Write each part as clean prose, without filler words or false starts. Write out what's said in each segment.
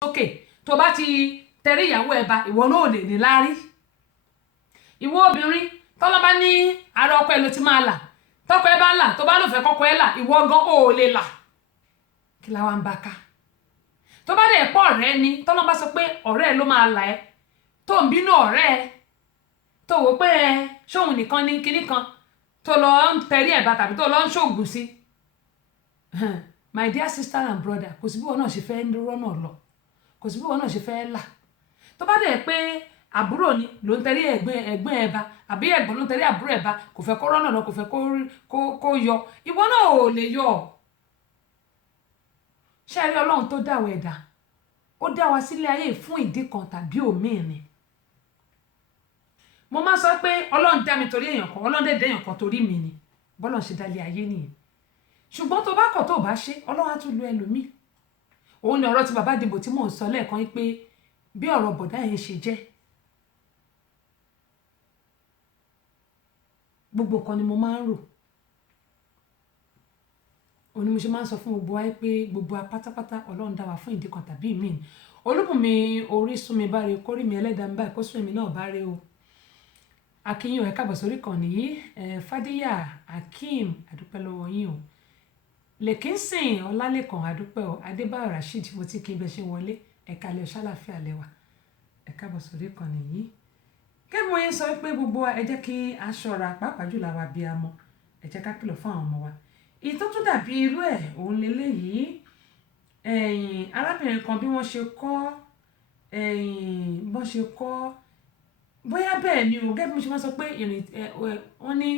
sókè tó bá ti tẹrí ìyàwó ẹ̀ bá ìwọ náà ò lè ní láárí. Ìwọ obìnrin tọ́lọ́ bá ní ara ọkọ ẹ ló ti máa là, tọ́kọ ẹ bá là tó bá lò fẹ́ kọ́kọ́ ẹ là ìwọ gan ò lè là. Kí la wá ń bá ká? Tó bá dẹ̀ pọ̀ ọ̀rẹ́ ni tọ́lọ́ bá sọ pé ọ̀rẹ́ ẹ ló máa là ẹ́ tó ń bínú ọ̀rẹ́ ẹ tó wò pé ṣóhun nìkan ní kinní kan tó lọ ń tẹrí ẹ̀ bá tàbí tó lọ ń ṣògùn sí. My dear sister and brother, kò sí bí wọn náà ṣe fẹ́ rọ́nà lọ, kò sí bí wọn náà ṣe fẹ́ là. Tó bá dẹ̀ pé àbúrò ni ló ń tẹrí ẹ̀gbọ́n ẹ̀ bá àbí ẹ̀gbọ́n ló ń tẹrí àbúrò ẹ̀ bá kò fẹ́ kó rọ́nà lọ, kò fẹ́ kó yọ, ìwọ náà ò lè yọ. Ṣé ẹ rí Ọlọ́run tó dáwọ́ ẹ̀dá, ó dá wa sílé ayé fún ìdí kan tàbí òmíì ni. Mo máa sọ pé Ọlọ́run dá mi torí èèyàn kan, Ọlọ́run dẹ̀ dá èèyàn kan torí mi ni, bọ́lọ̀ ṣe dálé ayé nìyẹn. Ṣùgbọ́n tó bá kọ̀ tó bá ṣe Ọlọ́run á tún lo ẹlòmíì. Òun ni ọ̀rọ̀ tí bàbá Dìbò tí mò ń sọ lẹ́ẹ̀kan pé bí ọ̀rọ̀ bọ̀dá yẹn ṣe jẹ́, gbogbo kan ni mo máa ń rò. Òun ni mo ṣe máa ń sọ fún gbogbo wa pé gbogbo apátápátá Ọlọ́run dá wa fún ìdí kan tàbí ìmíì. Olúbùnmi Orísun mi báre, kórì mi ẹlẹ́dàá mi báyìí kó sún èmi náà báre o. Akínyìn ẹ káàbọ̀ sórí ìkànnì yìí, Fádíyà Akeem àdúpẹ́ lọ́wọ́ yín o. Lèkínsìn Ọlálẹ́kan àdúpẹ́ o. Adébáyọ̀ Rasheed mo ti kí n bẹ ṣe wọlé, ẹ̀ka lẹ̀ ṣàlàfíà lẹ́wà, ẹ káàbọ̀ sórí ìkànnì yìí. Kẹ́mi mo yẹn sọ pé gbogbo wa ẹ jẹ́ kí a ṣọ́ra, pàápàá jùlọ àwa abiyamọ, ẹ jẹ́ ká kìlọ̀ fún àwọn ọmọ wa. Ìtọ́ tún dàbí irú ẹ̀ òun leléyìí. Arábìnrin kan bí wọ́n ṣe kọ́ bóyá bẹ́ẹ̀ ni o, gẹ́gẹ́ bí mo ṣe máa sọ pé wọ́n ní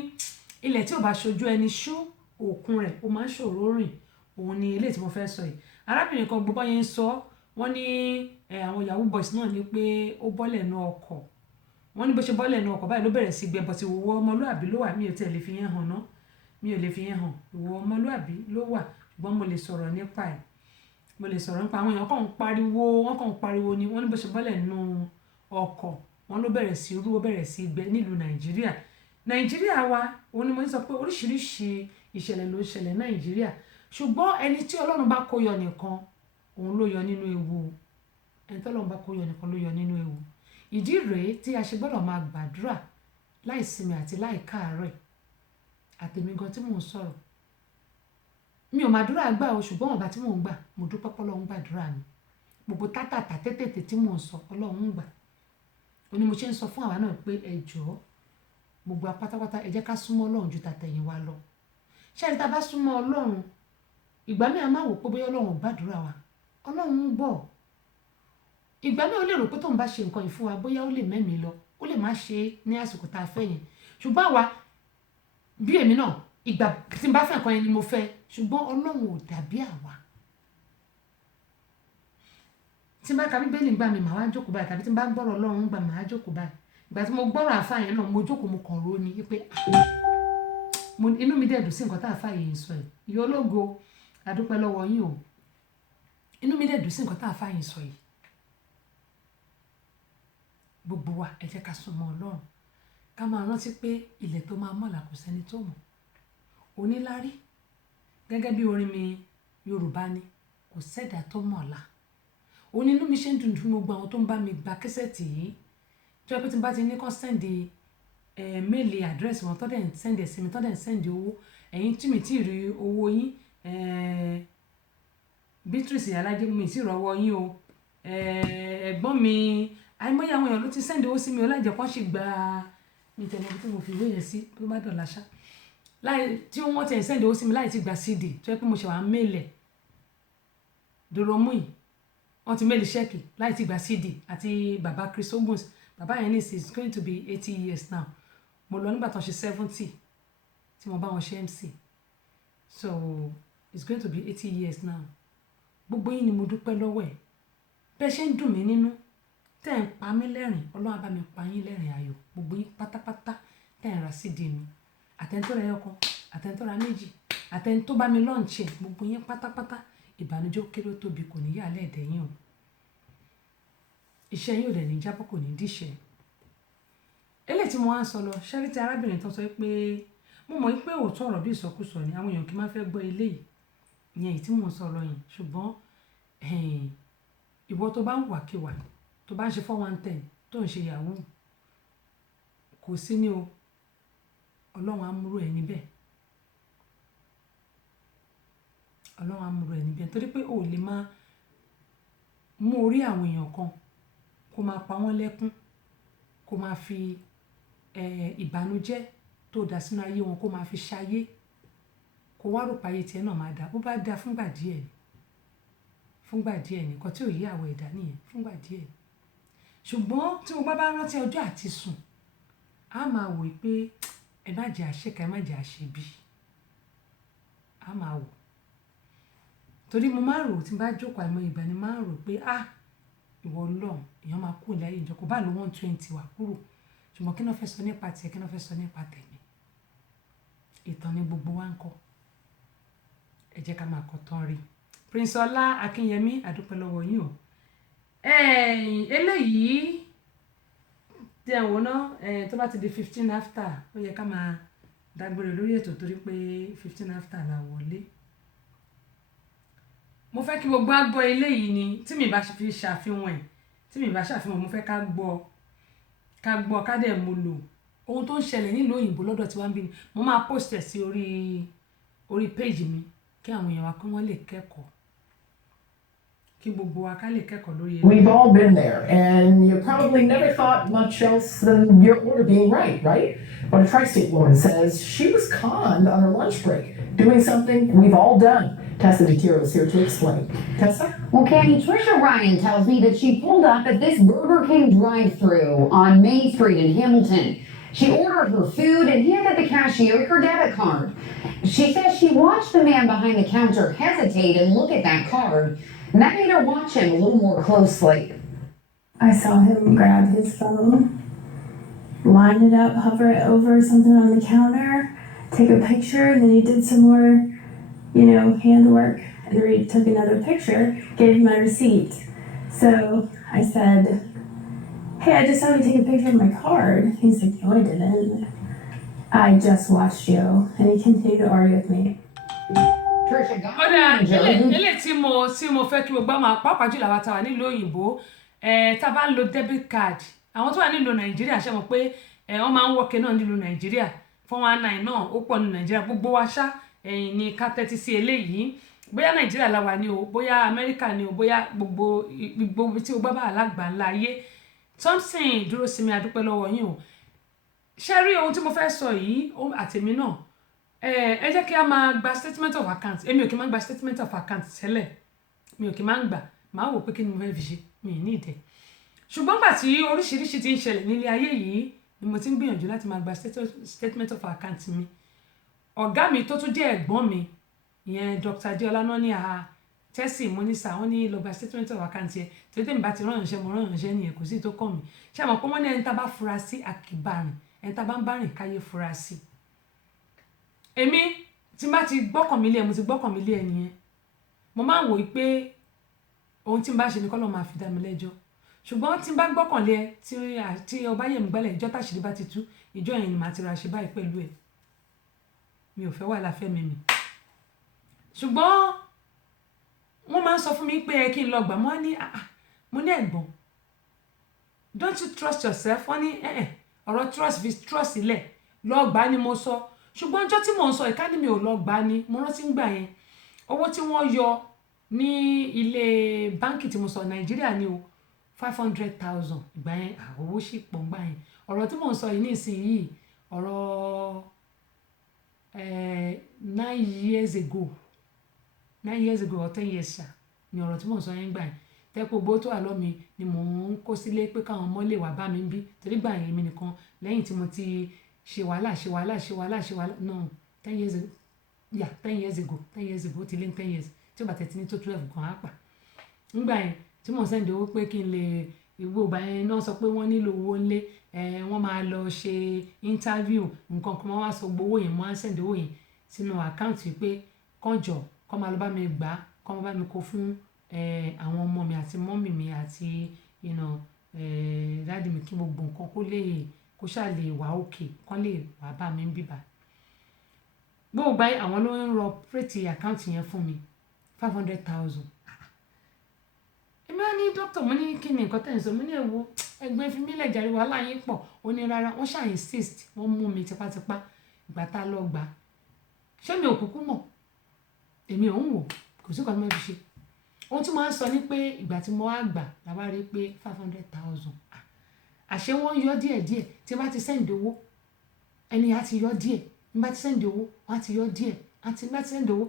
ilẹ̀ tí ò bá ṣojú ẹni ṣú òkun rẹ̀ ó máa ń ṣòro rìn. Òun ni ilé tí mo fẹ́ sọ yìí. Arábìnrin kan gbogbo yẹn ń sọ, wọ́n ní àwọn Yahoo boys náà ní pé ó bọ́lẹ̀ nú ọkọ̀. Wọ́n ní bó ṣe bọ́lẹ̀ nú ọkọ̀ báyìí ló bẹ̀rẹ̀ sí gbẹ bọ̀ tí ìwọ ọmọlúàbí ló wà. Mi ò tẹ̀ lè fi yẹn hàn ná, mi ò lè fi yẹn hàn. Ìwọ ọmọlúàbí ló wà, ṣùgbọ́n mo lè sọ̀rọ̀ nípa ẹ̀. Mo lè sọ̀rọ̀ nípa àwọn èèyàn kàn ń pariwo ni. Wọ́n ní bó ṣe bọ́lẹ̀ nú ọkọ̀ wọ́n ló bẹ̀rẹ̀ sí rú, ó bẹ̀rẹ̀ sí gbẹ nílùú Nàìjíríà wa. Òun ni mo sọ pé oríṣiríṣi ìṣẹ̀lẹ̀ ló ń ṣẹlẹ̀ Nàìjíríà, ṣùgbọ́n ẹni tí Ọlọ́run bá kó yọ nìkan òun ló yọ nínú ewu. Ẹni tí Ọlọ́run bá kó yọ nìkan ló yọ nínú ewu. Ìdí rèé tí a ṣe gbọ́dọ̀ máa gbàdúrà láì sinmi àti láì káàárẹ̀. Àtèmi gan tí mò ń sọ̀rọ̀, mi ò màdúrà gbà o, ṣùgbọ́n ọba tí mò ń gbà mo dúpẹ́ pé Ọlọ́run gbàdúrà mi. Gbogbo tátàtà tètè tí mò ń sọ Ọlọ́run ń gbà. Òun ni mo ṣe ń sọ fún àwa náà pé ẹ jọ̀ọ́ gbogbo apátápátá ẹ jẹ́ ká súnmọ́ Ọlọ́run ju tàtẹ̀yìn wa lọ. Ṣé ẹni tá bá súnmọ́ Ọlọ́run, ìgbà míì a máa wò pé bóyá Ọlọ́run ò gbàdúrà wa, Ọlọ́run ń gbọ́. Ìgbà míì ó lè rò pé tóun bá ṣe nǹkan yìí fún wa bóyá ó lè mẹ́mìí lọ, ó lè má ṣe é ní àsìkò tá a fẹ́ yẹn. Ṣùgbọ́n àwa bí èmi náà, ìgbà tí n bá fẹ́ nǹkan yẹn ni mo fẹ́, ṣùgbọ́n Ọlọ́run ò dàbí àwa. Tí n bá ka Bíbélì gbà mí màá wá jókòó báyìí, tàbí tí n bá gbọ́rọ̀ Ọlọ́run gbà màá jókòó báyìí. Ìgbà tí mo gbọ́rọ̀ àfáà yẹn náà mo jókòó mo kàn rò ní pé inú mi dẹ̀ dùn sí nǹkan tá àfáà yìí ń sọ yìí. Ìyá ológo àdúpẹ́ lọ́wọ́ yín o. Inú mi dẹ̀ dùn sí nǹkan tá àfáà yìí ń sọ yìí. Gbogbo wa ẹ jẹ́ ká súnmọ́ Ọlọ́run, ká máa rántí pé ilẹ̀ tó máa mọ́la kò sẹ́ni tó mọ̀. Onílárí gẹ́gẹ́ bí orin mi Yorùbá ni, kò sẹ́dà tó mọ̀la. Òun ni inú mi ṣe ń dùn gbogbo àwọn tó ń bá mi gba kẹ́sẹ̀tì yìí. Tó yẹ pé tí n bá ti ní kán sẹ́ndì méèlì àdírẹ́sì wọn, tó dẹ̀ ń sẹ́ndì sí mi, tó dẹ̀ ń sẹ́ndì owó. Ẹ̀yin tí mi tí rí owó yín, Beatrice Alájẹ mi tí rọ́wọ́ yín o. Ẹ̀gbọ́n mi, àìmọye àwọn èèyàn ló ti sẹ́ndì owó sí mi, ọlájẹ kan ṣì gba mi tẹ̀lé ibi tí mo fi ìwé yẹn sí tó bá dọ̀la ṣá. Tí wọ́n ti sẹ́ndì owó sí mi láì ti gba CD, tó yẹ pé mo ṣe wà méèlẹ̀ Doromu yìí. Wọ́n ti méèlì ṣẹ́ẹ̀kì láì ti gba CD àti bàbá Chris Oguns. Bàbá yẹn ní is going to be 80 years now. Mo lọ nígbà tó ń ṣe 70 tí mo bá wọn ṣe MC. So it's going to be 80 years now. Gbogbo yín ni mo dúpẹ́ lọ́wọ́ ẹ̀. Bẹ́ẹ̀ ṣe ń dùn mí nínú, tẹ́ ń pa mí lẹ́rìn, Ọlọ́run á bá mi pa yín lẹ́rìn ayọ̀. Gbogbo yín pátápátá tẹ́ ń ra CD mi. Àtẹ̀ntó ra ẹyọkan, àtẹ̀ntó ra méjì, àtẹ̀ntó bá mi launch ẹ̀, gbogbo yín pátápátá ìbànújẹ́ ó kéré ó tóbi kò ní yà lẹ́ẹ̀dẹ̀ yín o. Iṣẹ́ yín ò dẹ̀ ní jábọ́, kò ní díṣẹ́. Eléyìí tí mo wá ń sọ lọ, ṣẹ́rí tí arábìnrin tó sọ pé mo mọ̀ pé òótọ́ ọ̀rọ̀ bí ìsọkúsọ ni àwọn èèyàn kì í máa fẹ́ gbọ́ eléyìí ìyẹn èyí tí mò ń sọ lọ yẹn, ṣùgbọ́n ìwọ tó bá ń wàkiwà tó bá ń ṣe 411 tó ń ṣe yahoo kò sí ní o ọlọ́run á múrò ẹni bẹ́ẹ̀ ọlọ́run á múrò ẹni bẹ́ẹ̀ torí pé o lè máa mú orí àwọn èèyàn kan kó máa pa wọ́n lẹ́kún kó máa fi ìbànújẹ́ tó dà sínú ayé wọn kó máa fi ṣayé kó wá rò páyé tiẹ̀ náà máa dà bó bá dà fúngbà díẹ̀ nìkan tí ò yí àwọ̀ ẹ̀dá nìyẹn fúngbà díẹ̀ ṣùgbọ́n tí mo bá rántí ọjọ́ àti sùn a máa wò pé ẹ má jẹ́ àṣekà ẹ má jẹ́ àṣebí a máa wò torí mo máa rò tí n bá jókòó àìmọ̀ ìgbà ni máa rò pé ìwọ Ọlọ́run èèyàn máa kú láyé ìjọ kò bá lo 120 wà kúrò ṣùgbọ́n kí náà fẹ́ sọ nípa tiẹ̀ kí náà fẹ́ sọ nípa tèmi ìtàn ni gbogbo wa ń kọ ẹ jẹ́ ká máa kọ tán rí Prince Ọlá Akínyẹmí àdúpẹ́ lọ́wọ́ yín o eléyìí tí àwọn náà tó bá ti di 15 after ó yẹ ká máa dágbére lórí ètò torí pé 15 after la wọlé mo fẹ́ kí gbogbo àgbọ̀ eléyìí ni tí mi bá fi ṣàfihàn ẹ̀ tí mi bá ṣàfihàn mo fẹ́ ká gbọ́ ká dẹ̀ mú lò ohun tó ń ṣẹlẹ̀ nílùú òyìnbó lọ́dọ̀ tí wọ́n ń bí ni mo máa post ẹ̀ sí orí page mi kí àwọn èèyàn wa kí wọ́n lè kẹ́kọ̀ọ́ kí gbogbo wa ká lè kẹ́kọ̀ọ́ lórí ẹ̀. We've all been there, and you probably never thought much else than your order being right? But a tri-state woman says she was conned on her lunch break, doing something we've all done. Tessa DiTiro is here to explain. Tessa? Well, Candy, Trisha Ryan tells me that she pulled up at this Burger King drive-thru on Main Street in Hamilton. She ordered her food and handed the cashier her debit card. She says she watched the man behind the counter hesitate and look at that card, and that made her watch him a little more closely. I saw him grab his phone, line it up, hover it over something on the counter, take a picture, and then he did some more, handwork, and then he took another picture, gave him my receipt. So I said, hey, I just saw you take a picture of my card. He's like, no, I didn't. I just watched you. And he continued to argue with me. Ilé tí mo fẹ́ kí gbogbo àwọn pàápàá jùlọ àwọn àtàwà nílùú òyìnbó tá a bá ń lo debit card àwọn tó wà nílùú Nàìjíríà ṣe mọ̀ pé wọ́n máa ń wọ́kẹ́ náà nílùú Nàìjíríà 419 náà ó pọ̀ ní Nàìjíríà gbogbo wa ṣá ẹ̀yìn ní ká tẹ́tí sí eléyìí bóyá Nàìjíríà la wà ní o bóyá Amẹ́ríkà ní o bóyá gbogbo tí o bá bá alágbà ńlá ayé Thompson dúró sí mi adúpẹ́ lọ́wọ́ yín o ṣe rí ohun tí mo fẹ́ sọ yìí àtèmi náà ẹ jẹ́ kí a máa gba statement of account èmi ò kí máa gba statement of account tẹ́lẹ̀ mi ò kí máa ń gbà máa wò pé kí ni mo fẹ́ fi ṣe mi ì ní ìdẹ ṣùgbọ́n gbà tí oríṣiríṣi ti ń ṣẹlẹ̀ nílé ayé yìí ni mo ti ń gbìyànjú láti máa gba statement of account mi ọ̀gá mi tó tún jẹ́ ẹ̀gbọ́n mi ìyẹn Dr. Adéọlá náà ní tẹ́sì mọ́nísà wọ́n ní lọ gba statement of account yẹn tó tẹ́mi bá ti ránṣẹ́ mo ránṣẹ́ nìyẹn kò sí tó kàn mí ṣé àmọ́ pé wọ́n ní ẹni tá bá fura sí àkìbárìn ẹni tá bá ń bá rìn káyé fura sí èmi tí n bá ti gbọ́kàn mi lé mo ti gbọ́kàn mi lé ẹni yẹn mo máa ń wò pé ohun tí n bá ṣe ni kọ́lọ́ máa fi dá mi lẹ́jọ́ ṣùgbọ́n tí n bá gbọ́kàn lé tí ọba yẹ̀ mí gbálẹ̀ ìjọ́ tàṣírí bá ti tú ìjọ́ yẹn ni màá ti ra ṣe báyìí pẹ̀lú ẹ̀ mi ò fẹ́ wà láfẹ́ mi ṣùgbọ́n wọ́n máa ń sọ fún mi pé kí n lọ gbà mo ní ẹ̀gbọ́n don't you trust yourself wọ́n ní ọ̀rọ̀ trust fi trust sílẹ̀ lọ gbà ni mo sọ ṣùgbọ́n ọjọ́ tí mò ń sọ ìka ni mi ò lọ gbà ni mo rántí ń gbà yẹn owó tí wọ́n yọ ní ilé báńkì tí mo sọ Nàìjíríà ni o 500,000 ìgbà yẹn owó sì pọ̀ gbà yẹn ọ̀rọ̀ tí mò ń sọ yìí ní ìsinyìí ọ̀rọ̀ 9 years ago or 10 years ṣá ni ọ̀rọ̀ tí mò ń sọ yẹn gbà yẹn tẹ́pọ̀ gbó tó wà lọ́mi ni mò ń kó sílé pé káwọn ọmọ lè wá bá mi bí torí gbà yẹn mi nìkan lẹ́yìn tí mo ti ṣe wàhálà no 10 years ago 10 years ago ti lé 10 years tí ó bá tẹ̀tí ní tó 12 gan apá ńgbà yẹn tí mò ń sẹ́ndì owó pé kí n lè ìwé ògbà yẹn náà sọ pé wọ́n nílò owó ńlé wọ́n máa lọ ṣe interview nǹkan kan wọ́n wá sọ gbowó yẹn mo á sẹ́ndì owó yẹn sínú àkáǹtì pé kànjọ kọ́ máa lọ bá mi gbà kọ́ máa bá mi kó fún àwọn ọmọ mi àti mọ́mì mi àti dáàdì mi kí gbogbo nǹkan kó ṣáà lè wà òkè kán lè wà bá mi ń bíbà gbogbo gbáyé àwọn ló ń rọ pírètì àkáǹtì yẹn fún mi 500,000 èmi èmi wá ní dókítà mo ní kí ni nǹkan tẹ̀ ń sọ mo ní ẹ̀wọ̀ ẹ̀gbọ́n fi mí lẹ̀ jàre wàhálà yín pọ̀ ó ní rárá wọ́n ṣáà insist wọ́n mú mi tipátipá ìgbà tá a lọ gbà ṣé mi ò kúkú mọ̀ èmi ò ń wò kò sí nǹkan tí mo fi ṣe ohun tí mo máa ń sọ ni pé ìgbà tí mo wá gbà la wá rí pé 500,000 àṣé wọ́n yọ díẹ̀díẹ̀ tí bá ti sẹ́ǹdì owó ẹni á ti yọ díẹ̀ ní bá ti sẹ́ǹdì owó wọ́n á ti yọ díẹ̀ àti bá ti sẹ́ǹdì owó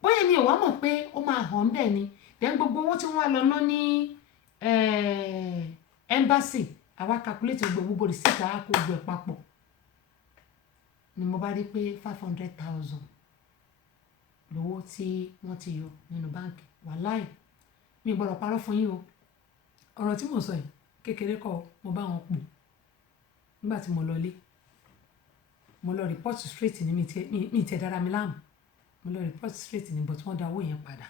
bóyá ni ìwà mọ̀ pé ó máa hàn bẹ́ẹ̀ ni then gbogbo owó tí wọ́n wá lọ ná ní embassy àwa calculate gbogbo receipt àwa kó gbogbo ẹ̀ papọ̀ ni mo bá rí pé 500,000 lówó tí wọ́n ti yọ nínú báǹkì wàláì mi ò gbọ́dọ̀ parọ́ fún yín o ọ̀rọ̀ tí mo sọ yìí kékeré kọ́ mo bá wọn pò nígbà tí mo lọ lé mo lọ report straight ní mi tẹ̀ dára mi láàmú mo lọ report straight ní but wọ́n dá owó yẹn padà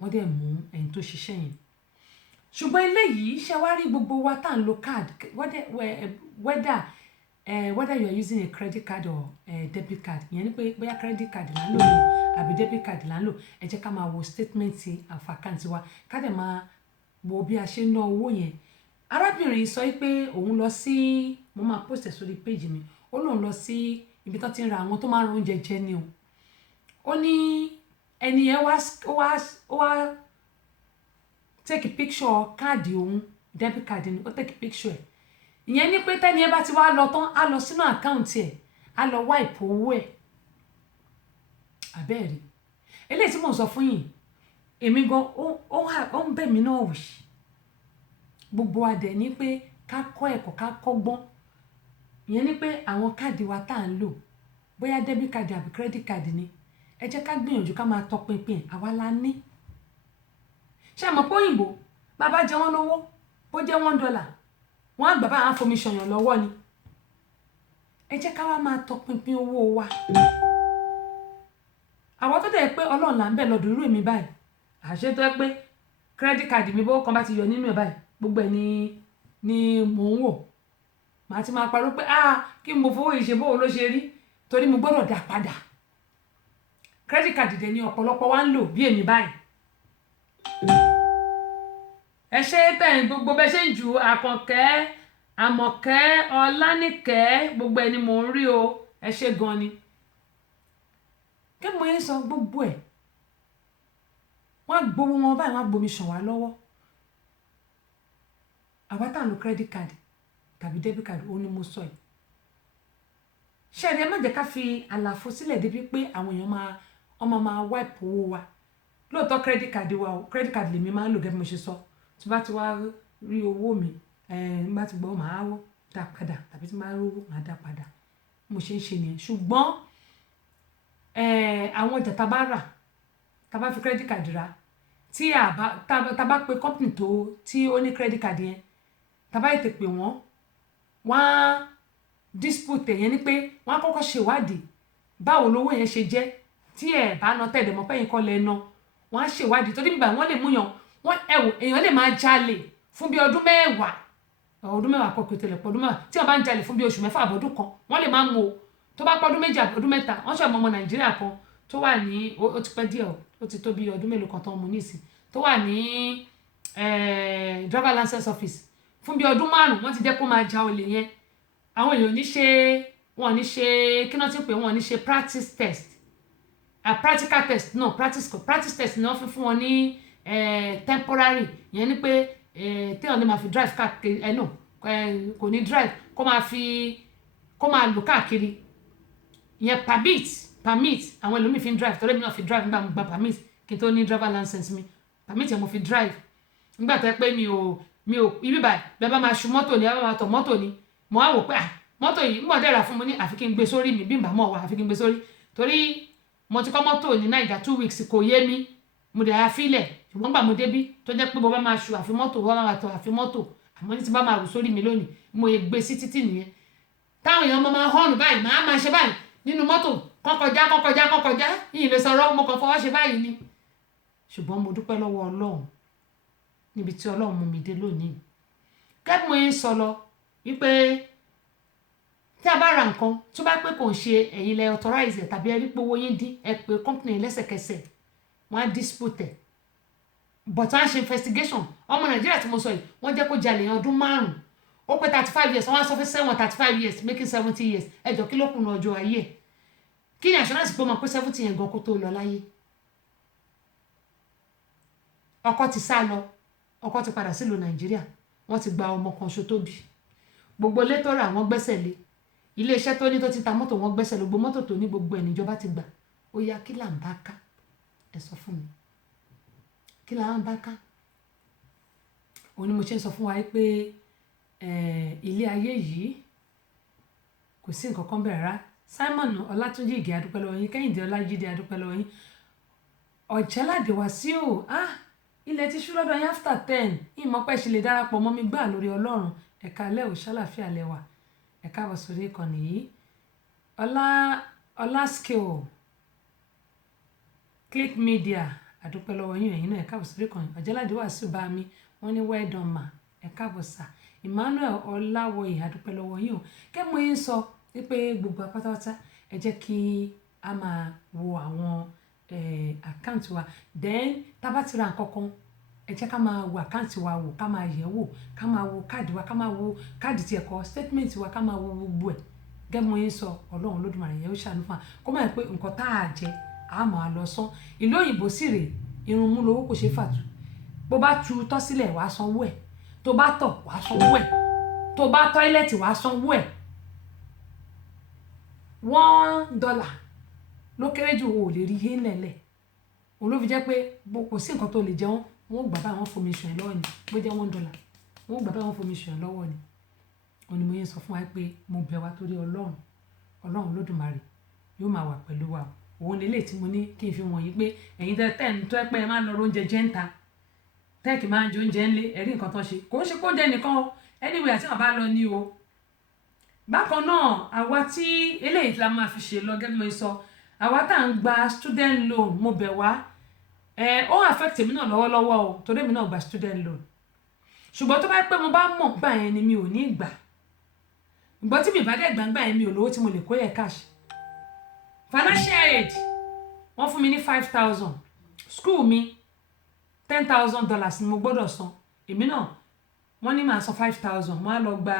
wọ́n dẹ̀ mú ẹni tó ṣiṣẹ́ yẹn ṣùgbọ́n eléyìí ṣe wá rí gbogbo wa tá à ń lo card whether you are using a credit card or a debit card ìyẹn ni pé bóyá credit card là ń lò ní àbí debit card là ń lò ẹ jẹ́ ká máa wo statement àfàkàǹtì wa ká dẹ̀ máa wo bí a ṣe ń ná owó yẹn arábìnrin sọ pé òun lọ sí mo máa post ẹ̀ sórí page mi ó lóun lọ sí ibi tó ti ń ra àwọn tó máa ń ra oúnjẹ jẹ ni o ó ní ẹni yẹn wá take picture káàdì òun debit card ni ó take picture ẹ̀ ìyẹn ní pé tẹ́ni ẹ bá ti wá lọ tán á lọ sínú àkáǹtì ẹ̀ á lọ wipe owó ẹ̀ àbẹ́ẹ̀rí eléyìí tí mò ń sọ fún yín èmi gan ó ń bẹ̀ mí náà wì gbogbo adẹ̀ ní pé ká kọ́ ẹ̀kọ́ ká kọ́gbọ́n ìyẹn ní pé àwọn káàdì wa tá à ń lò bóyá debit card àbí credit card ni ẹ jẹ́ ká gbìyànjú ká máa tọpinpin àwa la ní ṣé àmọ́ pé òyìnbó bàbá jẹ wọ́n lówó bó jẹ́ $1 wọ́n á gbà bá àwọn fomi ṣọyàn lọ́wọ́ ni ẹ jẹ́ ká wá máa tọpinpin owó wa àwọn tó dẹ̀ pé ọlọ́run là ń bẹ̀ lọ́dún irú èmi báyìí àṣẹ tó yẹ pé credit card mi bó kan bá ti yọ nínú ẹ̀ báyìí gbogbo ẹ̀ ni mò ń wò màá ti máa parọ́ pé kí mo fowó yìí ṣe bóun ló ṣe rí torí mo gbọ́dọ̀ dá padà credit card dẹ̀ ni ọ̀pọ̀lọpọ̀ wa ń lò bí èmi báyìí ẹ ṣe tẹ̀yìn gbogbo bẹ́ẹ̀ ṣe ń ju àkànkẹ́ àmọ̀kẹ́ ọlánìkẹ́ gbogbo ẹni mò ń rí o ẹ ṣe gan ni kí mo yẹn sọ gbogbo ẹ̀ wọ́n á gbowó wọn báyìí wọ́n á gbomi ṣàn wá lọ́wọ́ àwa tá à ń lo credit card tàbí debit card ó ní mo sọ yìí ṣẹ́ẹ̀rì ẹ má jẹ́ ká fi àlàfo sílẹ̀ débi pé àwọn èèyàn máa wipe owó wa lóòótọ́ credit card wa o credit card lèmi máa ń lò gẹ́gẹ́ bí mo ṣe sọ tí bá ti wá rí owó mi bá ti gbọ́ màá dá padà tàbí tí máa rí owó màá dá padà mo ṣe ń ṣe nìyẹn ṣùgbọ́n àwọn ọjà tá a bá rà tá a bá fi credit card rà tí tá a bá pe company tí ó ní credit card yẹn tá a bá yẹ pé wọ́n á dispute yẹn ni pé wọ́n á kọ́kọ́ ṣèwádìí báwo lówó yẹn ṣe jẹ́ tí ẹ̀ bá ná tẹ̀lé mọ́ pẹ́yìn kọ́ lẹ ná wọ́n á ṣèwádìí torí bíbá wọ́n lè mú yàn èèyàn lè máa jalè fún bí ọdún mẹ́wàá kọ́ kí o tẹ̀lé pọ̀ ọdún mẹ́wàá tí wọ́n bá ń jalè fún bí oṣù mẹ́fà àbọ̀dún kan wọ́n lè máa mú o tó bá pọ̀ ọdún méjì àbọ̀dún mẹ́ta wọ́n ṣe ọmọ nàìjíríà kan tó wà ní ó ti pẹ́ díẹ̀ ó ti tó bí ọdún mélòó kan tó ń mu nísìn tó wà ní driver license office fún bí ọdún 5 wọ́n ti jẹ́ kó máa ja olè yẹn àwọn èèyàn wọn ní ṣe kí wọ́n ti pè wọ́n ní ṣe practice test practical test no practice test ni wọ́n fi fún wọn ní temporary yẹn ni pé téèyàn lè máa fi drive káàkiri kò ní drive kó máa lò káàkiri yẹn permit àwọn ẹlòmíì fi ń drive torí mi náà fi drive nígbà mo gba permit kí n tó ní driver license mi permit yẹn mo fi drive nígbà tó yẹ pé mi ò ibi báyìí bẹ́ẹ̀ bá máa ṣu mọ́tò ni ẹ bá máa tọ̀ mọ́tò ni mo á wò pé mọ́tò yìí mọ̀ dẹ́ra fún mi ní àfi kí n gbé sórí mi bí n bá mọ̀ wá àfi kí n gbé sórí torí mo ti kọ́ mọ́tò ní Naija 2 weeks kò yé mi mo dẹ̀ afílẹ̀ ṣùgbọ́n gbà mo débí tó jẹ́ pé bó bá máa ṣu àfi mọ́tò bó bá máa tọ̀ àfi mọ́tò àmọ́ ní ti bá máa rù sórí mi lónìí mo yẹ gbé sí títì nìyẹn táwọn èèyàn máa hàn báyìí máa ṣe báyìí nínú mọ́tò kọ́kọjá yìí lè sọ̀rọ̀ mo kàn fọwọ́ ṣe báyìí ni ṣùgbọ́n mo dúpẹ́ lọ́wọ́ Ọlọ́run níbi tí Ọlọ́run mú mi dé lónìí kẹ́gbọ́n mo ń sọ lọ wípé tí a bá ra nǹkan tó bá pé kò ń ṣe ẹ̀yin lẹ authorize tàbí ẹ rí pé owó yín dín ẹ pé company lẹ́sẹ̀kẹsẹ̀ wọ́n á dispute but wọ́n á ṣe investigation ọmọ nàìjíríà tí mo sọ yìí wọ́n jẹ́ kó jalè ọdún 5 ó pé 35 years wọ́n á sọ fún sẹ́wọ̀n 35 years making 70 years ẹjọ́ kí ló kùnà ọjọ́ ayé ẹ̀ kí ni assurance pé ó máa pé 70 yẹn gan kó tó lọ láyé ọkọ ti sá lọ ọkọ ti padà sílùú nàìjíríà wọ́n ti gba ọmọ kan ṣo tó bí gbogbo ilé tó rà wọ́n gbẹ́sẹ̀ lé iléeṣẹ́ tó ní tó ti ta mọ́tò wọ́n gbẹ́sẹ̀ lé gbogbo mọ́tò tó ní gbogbo ẹ̀ níjọba ti gbà ó yá kí là ń bá ká ẹ sọ fún mi kí là ń bá ká òun ni mo ṣe ń sọ fún wa pé ilé ayé yìí kò sí nǹkan kan bẹ̀rẹ̀ rárá Simon Ọlátúnjí Ìgè adúpẹ́ lọ́wọ́ yín Kẹ́hìndé Ọlájídé adúpẹ́ lọ́wọ́ yín Ọ̀jẹ́ládé Wàsíù ilẹ̀ ti ṣú lọ́dọ̀ yín after 10 ìmọ̀pẹ́ ṣe lè darapọ̀ mọ́ mi gbà lórí Ọlọ́run ẹ̀ka alẹ́ ò ṣàlàfíà lẹ́wà ẹ̀ka àbọ̀ sórí ìkànnì yìí ọlá skill click media àdúpẹ́ lọ́wọ́ yín ẹ̀yin náà ẹ̀ka àbọ̀ sórí ìkànnì Ọ̀jẹ́ládé Wàsíù bá mi wọ́n ní well done ma ẹ̀ka àbọ̀ sà Emmanuel Ọláwọyè àdúpẹ́ lọ́wọ́ yín o kẹ́ mo yín sọ wípé gbogbo apátápátá ẹ jẹ́ kí a máa wo àwọn àkáǹtì wa then tá bá ti ra nǹkan kan ẹ jẹ́ ká máa wo àkáǹtì wa wò ká máa yẹ̀ wò ká máa wo káàdì wa ká máa wo káàdì tí ẹ̀kọ́ statement wa ká máa wo gbogbo ẹ̀ gẹ́gẹ́ yín sọ Ọlọ́run Olódùmarè yẹn ó ṣàánú fún wa kó máa pé nǹkan tá a jẹ a máa lọ sán ìlú òyìnbó sì rè irun mú lówó kò ṣe fàtú bó bá tu tọ́ sílẹ̀ wàá sanwó ẹ̀ tó bá tọ̀ wàá sanwó ẹ̀ tó bá tọ́ílẹ̀tì wàá sanwó ẹ̀ $1 ló kéré jù o lè rí hé lẹ̀lẹ̀ òun ló fi jẹ́ pé kò sí nǹkan tó lè jẹun wọ́n gbà bá wọn fomi ṣàn lọ́wọ́ ni bó jẹ́ $1 wọ́n gbà bá wọn fomi ṣàn lọ́wọ́ ni òun ni mo yẹn sọ fún wa pé mo bẹ̀ wá torí Ọlọ́run Olódùmarè yóò máa wà pẹ̀lú wa òun ni eléyìí tí mo ní kí n fi wọ̀nyí pé ẹ̀yin tẹ́ ń tó ẹ pé ẹ máa ń lọ oúnjẹ jẹ́ ń ta tẹ́ẹ̀kì máa ń jẹ oúnjẹ ńlé ẹ̀rí nǹkan tó ṣe kò ń ṣe kó jẹ́ nìkan o anyway àti wọn bá lọ ní o bákan náà àwa tí eléyìí la máa fi ṣe lọ gẹ́gẹ́ bí mo sọ àwa tá à ń gba student loan mo bẹ̀ wá ó affect mi náà lọ́wọ́lọ́wọ́ o torí mi náà gba student loan ṣùgbọ́n tó bá pẹ́ mo bá mọ̀ gbà yẹn ni mi ò ní gbà ṣùgbọ́n tí mi bá dẹ̀ gbà yẹn mi ò lówó tí mo lè kó yẹ cash financial aid wọ́n fún mi ní 5,000 school mi $10,000 ni mo gbọ́dọ̀ san èmi náà wọ́n ní màá san 5,000 mo á lọ gba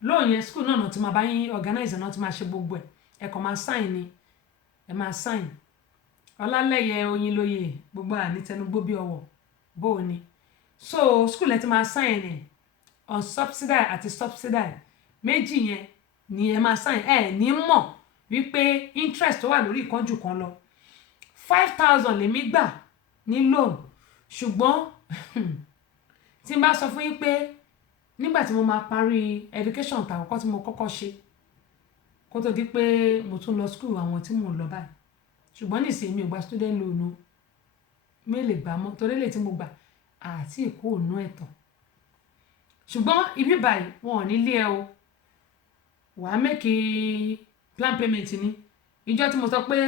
loan yẹn school náà tí máa bá yín organize náà tí máa ṣe gbogbo ẹ̀ kàn máa sign ni ẹ máa sign Ọlálẹ́yẹ Oyinlóye gbogbo àní tẹnugbó bí ọwọ́ bó o ní so school ẹ ti máa sign ẹ on subsidize àti subsidize méjì yẹn ni ẹ máa sign ẹ ní mọ̀ wípé interest tó wà lórí ìkánjú kan lọ 5,000 lèmi gbà ní loan ṣùgbọ́n tí n bá sọ fún yín pé nígbà tí mo máa parí education tàkọ́kọ́ tí mo kọ́kọ́ ṣe kó tó di pé mo tún lọ school àwọn tí mo lọ báyìí ṣùgbọ́n nísìnyí mi ò gba student loan o mi lè gbà mọ́ torí lè tí mo gbà àti ìkó ònú ẹ̀tàn ṣùgbọ́n ibi báyìí wọn ò ní lé ẹ o wàá mẹ́kì plan payment ni ìjọ tí mo sọ pé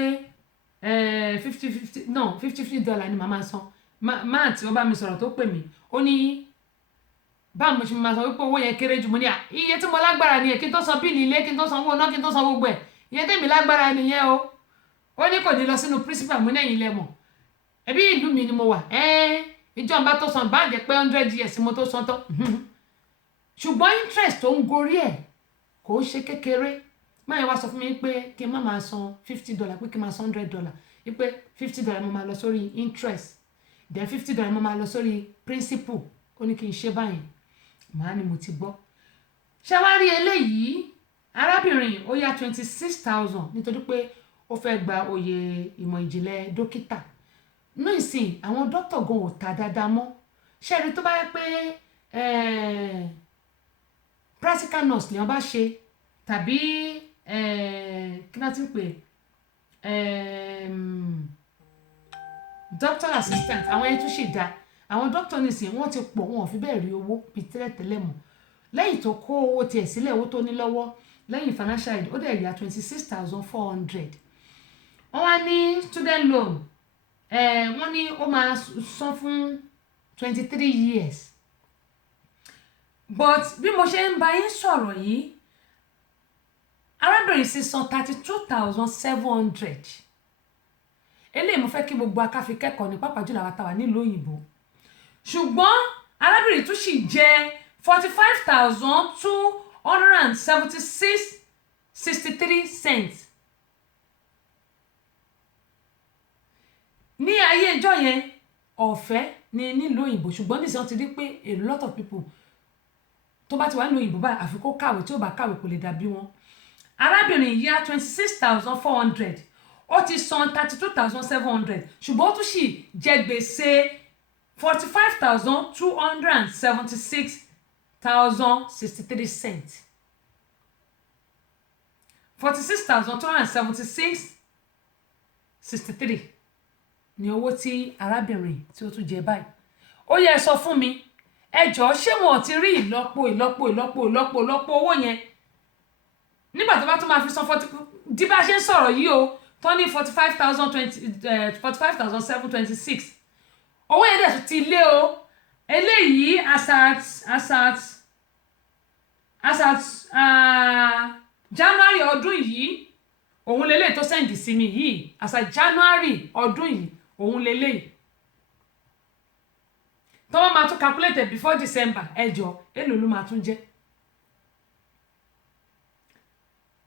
$50 ni màá máa san máà tí wọ́n bá mi sọ̀rọ̀ tó pè mí ó ní báwo mo ṣe máa sọ wípé owó yẹn kéré jù mo ní iye tí mo lágbára nìyẹn kí n tó san bíìlì ilé kí n tó san owó náà kí n tó san gbogbo ẹ̀ iye tèmi lágbára nìyẹn o ó ní kò ní lọ sínú principal mo nẹ́yìn lẹ́mọ̀ ẹbí ìlú mi ni mo wà ìjọba tó san bá jẹ́ pé 100 years mo tó san tán ṣùgbọ́n interest tó ń gorí ẹ̀ kò ń ṣe kékeré máa wá sọ fún mi pé kí n má máa san $50 pé kí n máa san $100 wípé $50 mo máa lọ sórí interest then $50 mo máa lọ sórí principal ó ní kí n ṣe báyìí màá ni mo ti gbọ́ ṣé wá rí eléyìí arábìnrin ó yá 26,000 nítorí pé ó fẹ́ gba oyè ìmọ̀ ìjìnlẹ̀ dókítà ní ìsìn àwọn dókítà gan ò ta dáadáa mọ́ ṣé rí tó bá yẹ pé practical nurse lèèyàn bá ṣe tàbí kí náà ti ń pè doctor assistant àwọn yẹn tún ṣì dá àwọn doctor nísìnyí wọ́n ti pọ̀ wọn ò fi bẹ́ẹ̀ rí owó bíi tẹ́lẹ̀tẹ́lẹ̀ mọ́ lẹ́yìn tó kó owó tiẹ̀ sílẹ̀ owó tó ní lọ́wọ́ lẹ́yìn financial aid ó dẹ̀ yá 26,400 wọ́n wá ní student loan wọ́n ní ó máa san fún 23 years but bí mo ṣe ń bá yín sọ̀rọ̀ yìí arábìnrin sì san 32,700 eléyìí mo fẹ́ kí gbogbo akáfi kẹ́kọ̀ọ́ ní pàápàá jùlọ àwọn àtàwà nílùú òyìnbó ṣùgbọ́n arábìnrin tún sì jẹ 45,276.63 cents ní ayé ìjọ yẹn ọ̀fẹ́ ní nílùú òyìnbó ṣùgbọ́n nísìnyí wọ́n ti rí pé a lot of people tó bá ti wà nílùú òyìnbó báyìí àfi kó kàwé tí ó bá kàwé kò lè dàbí wọn arábìnrin yìí á 26,400 ó ti san 32,700 ṣùgbọ́n ó tún sì jẹ gbèsè 45,276.63 cents 46,276.63 ni owó tí arábìnrin tí ó tún jẹ báyìí ó yẹ sọ fún mi ẹ jọ̀ọ́ ṣé wọn ò ti rí ìlọ́po owó yẹn nígbà tó bá tún máa fi san 40 dí bá ṣe ń sọ̀rọ̀ yìí o tó ní 45,726 owó yẹn dẹ̀ tún ti lé o eléyìí asat January ọdún yìí òun lélẹ̀ tó sẹ́ǹdì sí mi yìí asat January ọdún yìí òun lélẹ̀ tó wọ́n máa tún calculate before December ẹjọ́ èlò ló máa tún jẹ́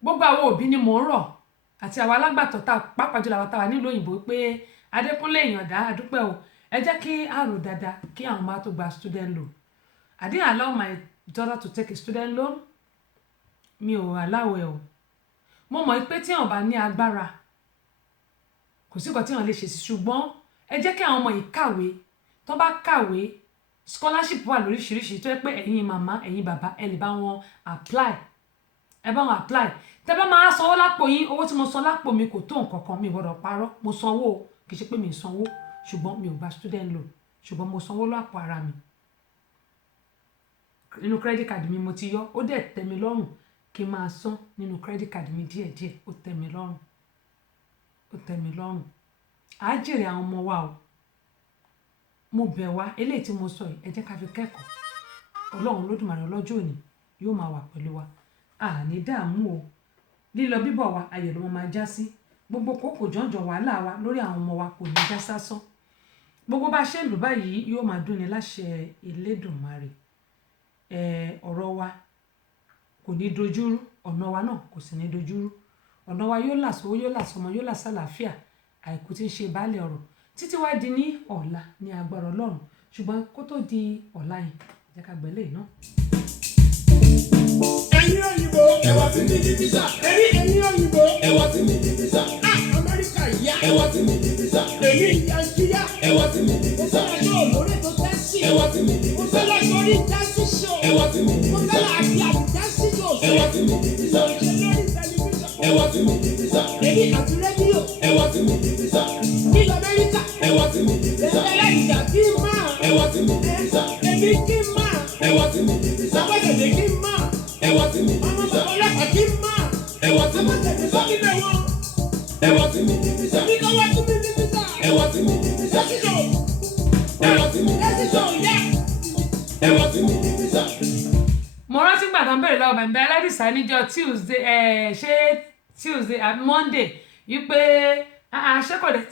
gbogbo àwọn òbí ni mò ń rọ̀ àti àwọn alágbàtọ́ tá pàápàá jùlọ àwọn táwa nílùú òyìnbó pé Adékúnlé Ìyàndá àdúpẹ́ o ẹ jẹ́ kí a rò dáadáa kí àwọn máa tó gba student loan I didn't allow my daughter to take a student loan mi ò allow ẹ o mo mọ̀ pé tí àwọn bá ní agbára kò sí nǹkan tí wọ́n lè ṣe sí ṣùgbọ́n ẹ jẹ́ kí àwọn ọmọ yìí kàwé tó bá kàwé scholarship wà lóríṣiríṣi tó yẹ pé ẹ̀yin màmá ẹ̀yin bàbá ẹ lè bá wọn apply tẹ bá máa sanwó lápò yín owó tí mo san lápò mi kò tó nǹkan kan mi gbọ́dọ̀ parọ́ mo sanwó kì í ṣe pé mi sanwó ṣùgbọ́n mi ò gba student loan ṣùgbọ́n mo sanwó lápò ara mi nínú credit card mi mo ti yọ ó dẹ̀ tẹ́ mi lọ́rùn kí n máa san nínú credit card mi díẹ̀díẹ̀ ó tẹ́ mi lọ́rùn á jèrè àwọn ọmọ wa o mo bẹ̀ wá eléyìí tí mo sọ yìí ẹ jẹ́ ká fi kẹ́kọ̀ọ́ Ọlọ́run Olódùmarè ọlọ́jọ́ òní yóò máa wà pẹ̀lú wa àní dààmú o lílọ bíbọ̀ wa ayọ̀ ló máa já sí gbogbo kókò jọ̀ǹjọ̀ wàhálà wa lórí àwọn ọmọ wa kò ní já sásán gbogbo bá ṣe ń lò báyìí yóò máa dún ni láṣẹ Elédùmarè ọ̀rọ̀ wa kò ní dojúrú ọ̀nà wa náà kò sì ní dojúrú ọ̀nà wa yóò là sówó yóò là sọmọ yóò là sálàáfíà àìkú tí ń ṣe baálẹ̀ ọ̀rọ̀ títí wá di ní ọ̀la ní agbára Ọlọ́run ṣùgbọ́n kó tó di ọ̀la yẹn jẹ́ ká gbẹ́lẹ̀ náà. Ẹ̀yin òyìnbó ẹ̀wà tí mi di visa. Ẹ̀yin òyìnbó ẹ̀wà tí mi di visa. Amẹ́ríkà yá ẹ̀wà tí mi di visa. Èmi Nàìjíríà ẹ̀wà tí mi di visa. Mo fẹ́ lọ lórí tó tẹ́sí. ẹ̀wà tí mi di visa. Mo fẹ́ lọ sórí tẹ́sí show. ẹ̀wà tí mi di visa. Mo fẹ́ lọ àti tẹ́sí show. ẹ̀wà tí mi di visa. Mo ṣe lórí tẹlifíṣàn. ẹ̀wà tí mi di visa. Èmi àti rédíò. ẹ̀wà tí mi di visa. Ní Amẹ́ríkà. ẹ̀wà tí mi di visa. Ẹlẹ́yìí kí n máa. ẹ̀wà tí mi di visa. Èmi kí n máa. ẹ̀wà tí mi di visa. Sábẹ́sẹ̀ kí n máa. ẹ̀wà tí mi di visa. Ọlọ́pàá kí n máa. ẹ̀wà tí mi di visa. ẹ̀wà tí mi di visa. ẹ̀wà tí mi di visa. ẹ̀wà tí mi di visa. ẹ̀wà tí mi di visa. ẹ̀wà tí mi di visa. mo rántí gbà tó ń bèrè lọ́wọ́ bàbá aládìsá níjọ́ Tuesday ṣé Tuesday àbí Monday wípé ṣẹ́kọ̀dẹ̀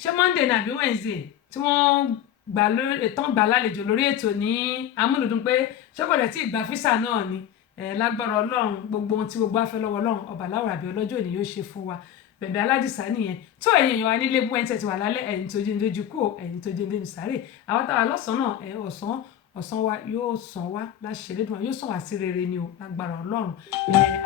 ṣé Monday ní àbí Wednesday tí wọ́n gbà lálejò lórí ètò ní amúlùdún pé ṣẹ́kọ̀dẹ̀ tí ìgbà físà náà ni lágbára Ọlọ́run gbogbo ohun tí gbogbo afẹ́ lọ́wọ́ Ọlọ́run ọba láwùrọ̀ àbí ọlọ́jọ́ òní yóò ṣe fún wa bẹ̀bẹ̀ aládìsá nìyẹn tó ẹ̀yin èèyàn wa nílé bú ẹ̀ńtẹ̀ tí wà lálẹ́ ẹ̀yin tó jẹ́ ní lójú kó ẹ̀yin tó jẹ́ ní sáré àwọn táwa lọ́sàn-án náà ọ̀sán wa yóò sàn wá láṣẹ Elédùmarè yóò sàn wá sí rere ni o lágbára Ọlọ́run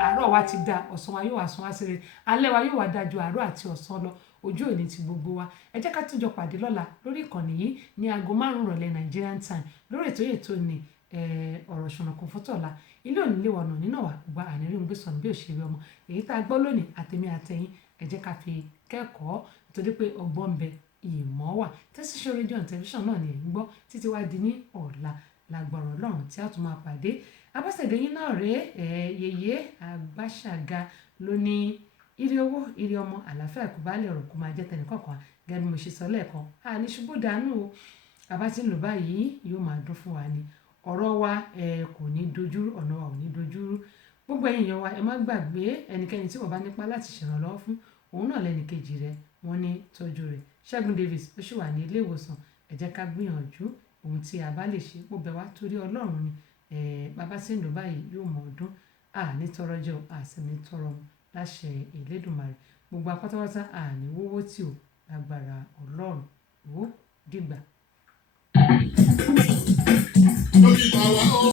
àárọ̀ wa ti dá ọ̀sán wa yóò wá sàn wá sí rere alẹ́ wa yóò wá dáa ju àárọ̀ àti ọ̀sán lọ ojú òní ti gbogbo wa ẹ jẹ́ ká tún jọ pàdé lọ́la lórí ìkànnì yìí ní aago 5 ìrọ̀lẹ́ Nigerian time lórí ètò ní ọ̀rọ̀ ṣùnùkùn fótọ̀la ilé òní lè wọ̀nà nínú wa gba ànírí ń gbé sọ̀nù bí òṣèré ọmọ èyí tá a gbọ́ lónìí àtẹ̀mí àtẹ̀yìn ẹ jẹ́ ká fi kẹ́kọ̀ọ́ nítorí pé ọgbọ́n ń bẹ ìmọ̀ wà Tẹ́síṣọ́ rédíò and tẹlifíṣàn náà ni ẹ̀ ń gbọ́ títí wá di ní ọ̀la lágbára Ọlọ́run tí a tún máa pàdé Abọ́sẹ̀dé yín náà rèé yèyé Àgbàṣàga ló ní ire owó ire ọmọ àlàáfíà kò bá lè rò kó máa jẹ́ tẹnìkọ̀ọ̀kan gẹ́gẹ́ bí mo ṣe sọ lẹ́ẹ̀kan àní ṣubú dànù o àbá tí ń lò báyìí yóò máa dún fún wa ni ọ̀rọ̀ wa kò ní dojúrú ọ̀nà wa ò ní dojúrú gbogbo ẹ̀yin èèyàn wa ẹ má gbàgbé ẹnikẹ́ni tí wọ́n bá nípa láti ṣèrànlọ́wọ́ fún òun náà lẹ́nìkejì rẹ̀ wọ́n ní tọ́jú rẹ̀. Ṣẹ́gun Davis ó sì wà ní ilé ìwòsàn. Ẹ jẹ́ ká gbìyànjú ohun tí a bá lè ṣe. Mo bẹ̀ wá torí Ọlọ́run ni bàbá tí ń lò báyìí yóò mọ ọdún ní tọrọ jẹ o sì ní tọrọ mu láṣẹ Elédùmarè. Gbogbo apátápátá ní wọ́wọ́ tí ò lágbára Ọlọ́run ó dìgbà.